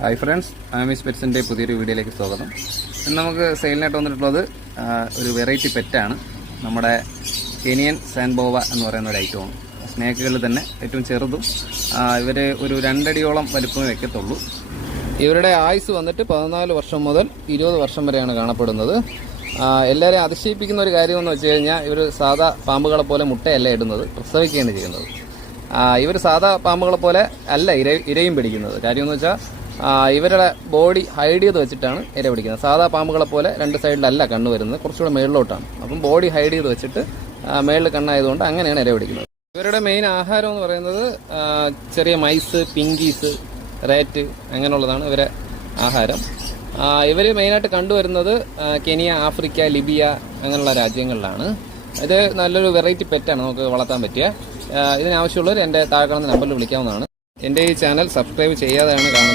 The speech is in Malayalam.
ഹായ് ഫ്രണ്ട്സ്, ആമീസ് പെറ്റ്സിൻ്റെ പുതിയൊരു വീഡിയോയിലേക്ക് സ്വാഗതം. ഇന്ന് നമുക്ക് സെയിലിനായിട്ട് വന്നിട്ടുള്ളത് ഒരു വെറൈറ്റി പെറ്റാണ്. നമ്മുടെ കെനിയൻ സാൻബോവ എന്ന് പറയുന്ന ഒരു ഐറ്റമാണ്. സ്നേക്കുകളിൽ തന്നെ ഏറ്റവും ചെറുതും. ഇവർ ഒരു 2 അടിയോളം വലിപ്പമേ വയ്ക്കത്തുള്ളൂ. ഇവരുടെ ആയുസ് വന്നിട്ട് 14 വർഷം മുതൽ 20 വർഷം വരെയാണ് കാണപ്പെടുന്നത്. എല്ലാവരെയും അതിശയിപ്പിക്കുന്ന ഒരു കാര്യമെന്ന് വെച്ച് കഴിഞ്ഞാൽ ഇവർ സാധാ പാമ്പുകളെ പോലെ മുട്ടയല്ല ഇടുന്നത്, പ്രസവിക്കുകയാണ് ചെയ്യുന്നത്. ഇവർ സാധാ പാമ്പുകളെ പോലെ അല്ല ഇരയും പിടിക്കുന്നത്. കാര്യമെന്ന് വെച്ചാൽ ഇവരുടെ ബോഡി ഹൈഡ് ചെയ്ത് വെച്ചിട്ടാണ് ഇര പിടിക്കുന്നത്. സാധാ പാമ്പുകളെ പോലെ 2 സൈഡിലല്ല കണ്ണ് വരുന്നത്, കുറച്ചുകൂടെ മേളിലോട്ടാണ്. അപ്പം ബോഡി ഹൈഡ് ചെയ്ത് വെച്ചിട്ട് മേളിൽ കണ്ണായതുകൊണ്ട് അങ്ങനെയാണ് ഇര പിടിക്കുന്നത്. ഇവരുടെ മെയിൻ ആഹാരം എന്ന് പറയുന്നത് ചെറിയ മൈസ്, പിങ്കീസ്, റേറ്റ് അങ്ങനെയുള്ളതാണ് ഇവരെ ആഹാരം. ഇവർ മെയിനായിട്ട് കണ്ടുവരുന്നത് കെനിയ, ആഫ്രിക്ക, ലിബിയ അങ്ങനെയുള്ള രാജ്യങ്ങളിലാണ്. ഇത് നല്ലൊരു വെറൈറ്റി പെറ്റാണ്, നമുക്ക് വളർത്താൻ പറ്റിയ. ഇതിനാവശ്യമുള്ളവർ എൻ്റെ താഴെ കാണുന്ന നമ്പറിൽ വിളിക്കാവുന്നതാണ്. എൻ്റെ ഈ ചാനൽ സബ്സ്ക്രൈബ് ചെയ്യാതെയാണ് കാണുന്നത്.